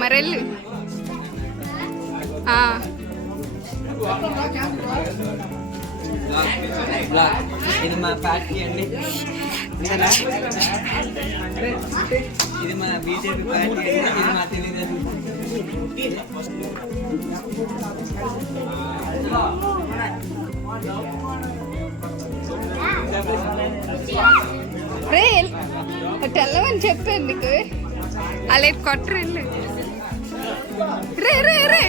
మరెళ్ళు. ఇది మా పార్టీ అండి, ఇది మా బీజేపీ పార్టీ అండి, ఇది మా తెలుగుదేశం. తెల్లవని చెప్పాను నీకు, అలా కొట్టరు వెళ్ళి. రే రే రే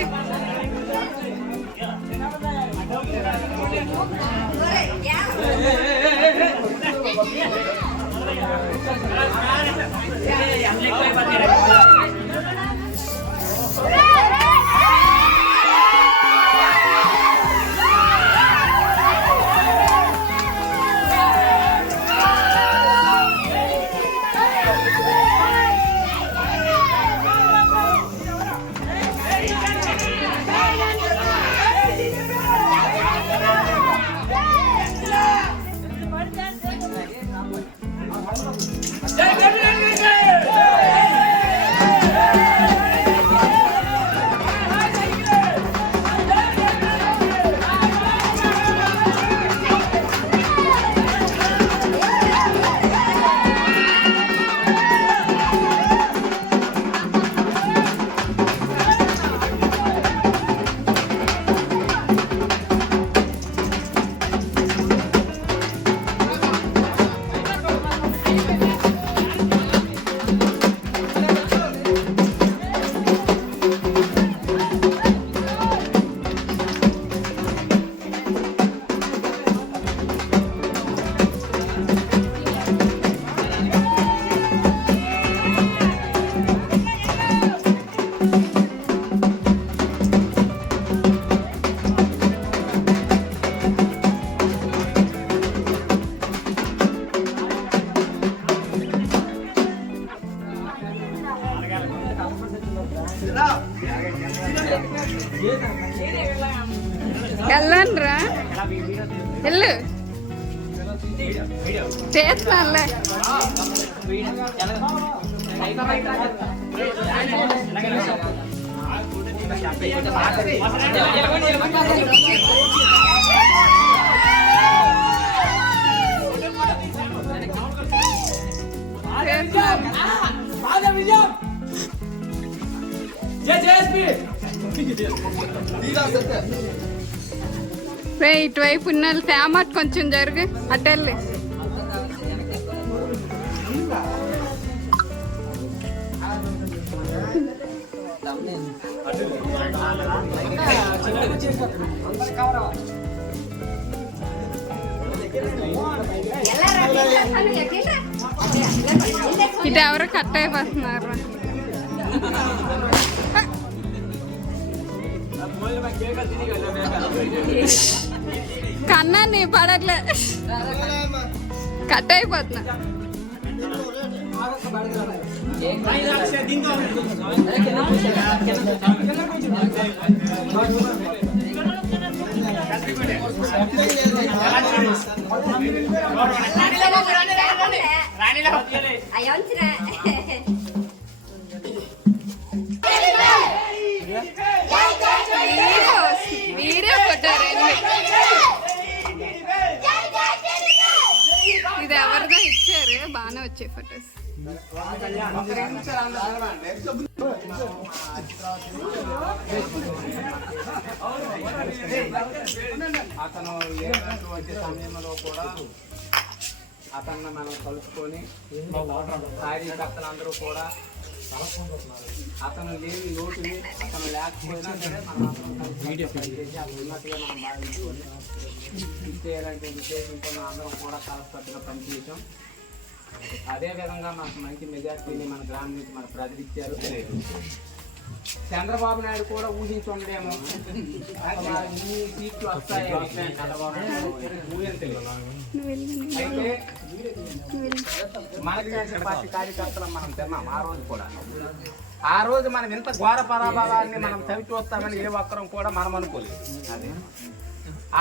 వెళ్ళండ్రా వెళ్ళు చేస్తానులే. ఇటువైపు ఉన్న తేమట్ కొంచెం జరుగు, అటెళ్ళి. ఇటు ఎవరు కట్ అయిపోతున్నారు. కన్నా నీ పడట్లే, కట్ అయిపోతున్నా. వీడియో కొట్టారండి. ఇది ఎవరిదో ఇచ్చారు, బాగానే వచ్చాయి ఫొటోస్. అతను వచ్చే సమయంలో కూడా అతన్ని మనం కలుసుకొని కార్యకర్తలందరూ కూడా అతను లేని లోటుని అతను లేకపోయినా సరే మనం చేసి అతను ఉన్నట్టుగా మనం భావించుకొని ఇచ్చేయాలంటే ఉద్దేశంతో అందరం కూడా కలపట్టుగా పనిచేసాం. అదేవిధంగా మనకు మంచి మెజార్టీని మన గ్రామం నుంచి మన ప్రజలు ఇచ్చారు. చంద్రబాబు నాయుడు కూడా ఊహించి ఉండేమో ఇన్ని సీట్లు వస్తాయి. అయితే మనకి పార్టీ కార్యకర్తలు మనం తిన్నాం ఆ రోజు కూడా. ఆ రోజు మనం ఇంత ఘోర పరాభవాన్ని మనం చవి చూస్తామని ఏ ఒక్కరం కూడా మనం అనుకోలేదు. అదే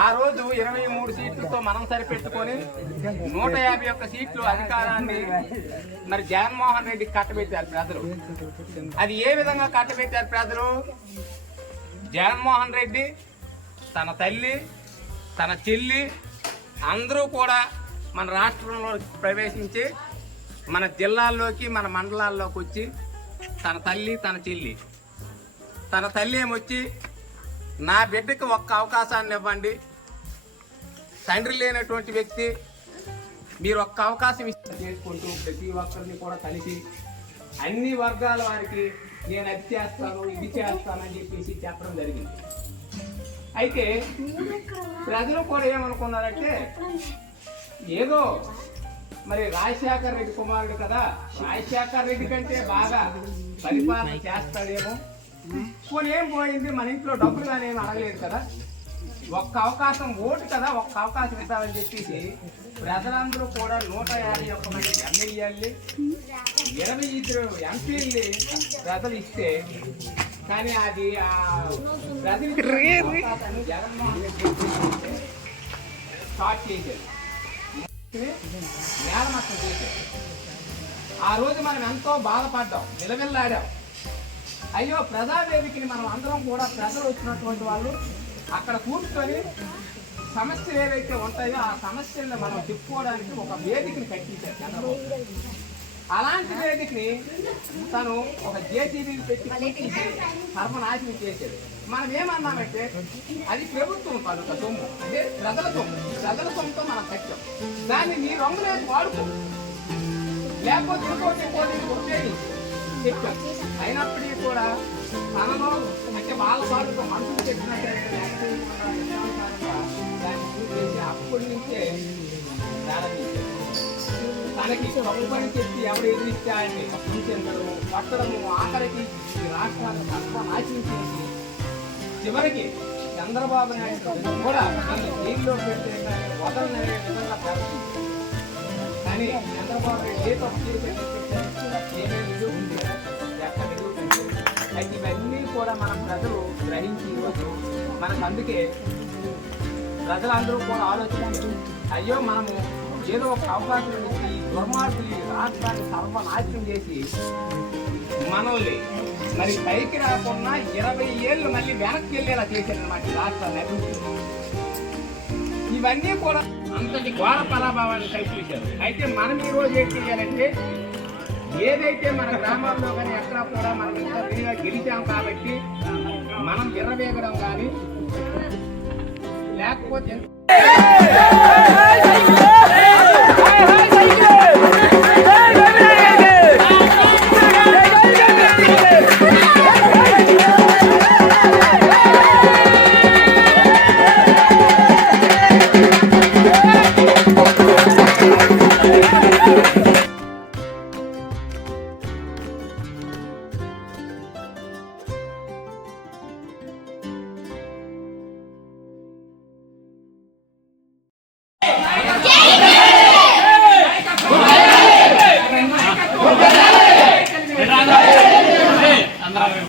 ఆ రోజు 23 సీట్లతో మనం సరిపెట్టుకొని 151 సీట్లు అధికారాన్ని మరి జగన్మోహన్ రెడ్డికి కట్టబెట్టారు ప్రజలు. అది ఏ విధంగా కట్టబెట్టారు ప్రజలు? జగన్మోహన్ రెడ్డి, తన తల్లి, తన చెల్లి అందరూ కూడా మన రాష్ట్రంలో ప్రవేశించి మన జిల్లాల్లోకి మన మండలాల్లోకి వచ్చి తన తల్లి, తన తల్లి ఏమొచ్చి నా బిడ్డకి ఒక్క అవకాశాన్ని ఇవ్వండి, తండ్రి లేనటువంటి వ్యక్తి మీరు ఒక్క అవకాశం ఇస్తే చేసుకుంటూ ప్రతి ఒక్కరిని కూడా కలిసి అన్ని వర్గాల వారికి నేను అది చేస్తాను ఇది చేస్తానని చెప్పేసి చెప్పడం జరిగింది. అయితే ప్రజలు కూడా ఏమనుకున్నారంటే ఏదో మరి రాజశేఖర రెడ్డి కుమారుడు కదా, రాజశేఖర రెడ్డి కంటే బాగా పరిపాలన చేస్తాడేమో, పోనీ ఏం పోయింది, మన ఇంట్లో డబ్బులు కానీ ఏమి అడగలేదు కదా, ఒక్క అవకాశం ఓటు కదా, ఒక్క అవకాశం ఇద్దామని చెప్పేసి ప్రజలందరూ కూడా 151 మంది ఎమ్మెల్యేలు 22 ఎంపీల్ని ప్రజలు ఇస్తే కానీ అది ప్రజలు జగన్మోహన్ రెడ్డి స్టార్ట్ చేశారు, నేలమట్టం చేశారు. ఆ రోజు మనం ఎంతో బాధపడ్డాం, నిలబెల్లాడాం. అయ్యో ప్రజావేదికని మనం అందరం కూడా ప్రజలు వచ్చినటువంటి వాళ్ళు అక్కడ కూర్చొని సమస్యలు ఏవైతే ఉంటాయో ఆ సమస్యలను మనం చెప్పుకోవడానికి ఒక వేదికని కట్టించారు చంద్రబాబు. అలాంటి వేదికని తను ఒక జేసీబీ పెట్టి సర్వనాశనం చేసేది. మనం ఏమన్నామంటే అది ప్రభుత్వం తాలూకా సొమ్ము, అంటే ప్రజల సొమ్ముతో మనం కట్టాం, దాన్ని నీ రంగులేసి వాడుకో, లేకపోతే ఇంకోటి కొట్టేది చెప్పాం. అయినప్పటికీ కూడా తనలో అంటే వాళ్ళ వాళ్ళతో మనసులు చెప్పినట్టు దాన్ని చూసేసి అప్పటి నుంచే ప్రారంభించారు. తనకి తప్పు పని చెప్పి ఎవరు ఎదిరిస్తే ఆయన్ని హింసించడము, పట్టడము, ఆఖరికి ఈ రాష్ట్రాన్ని సర్వనాశనం చేసి చివరికి చంద్రబాబు నాయుడు కూడా నన్ను జైల్లో పెట్టే వదలనే విధంగా ప్రవర్తించారు. కానీ చంద్రబాబు నాయుడు ఏ తప్పు చేసి ఏమేమి నిరూపించారు, ఎక్కడ నిరూపించారు. అయితే ఇవన్నీ కూడా మనం ప్రజలు గ్రహించి ఈరోజు మనకు అందుకే ప్రజలందరూ కూడా ఆలోచించారు, అయ్యో మనము ఏదో ఒక అవకాశం ఇచ్చి దుర్మార్గులు రాష్ట్రాన్ని సర్వనాశనం చేసి మనల్ని మరి పైకి రాకుండా 20 ఏళ్ళు మళ్ళీ వెనక్కి వెళ్ళేలా చేశారన్నమాట ఈ రాష్ట్రాన్ని అభివృద్ధి. ఇవన్నీ కూడా అంతటి ఘోర పరాభావాన్ని కల్పించారు. అయితే మనం ఈ రోజు ఏం చేయాలంటే ఏదైతే మన గ్రామాల్లో కానీ ఎక్కడా కూడా మనం ఇంత గెలిచాం కాబట్టి మనం విర్రవేగడం కానీ లేకపోతే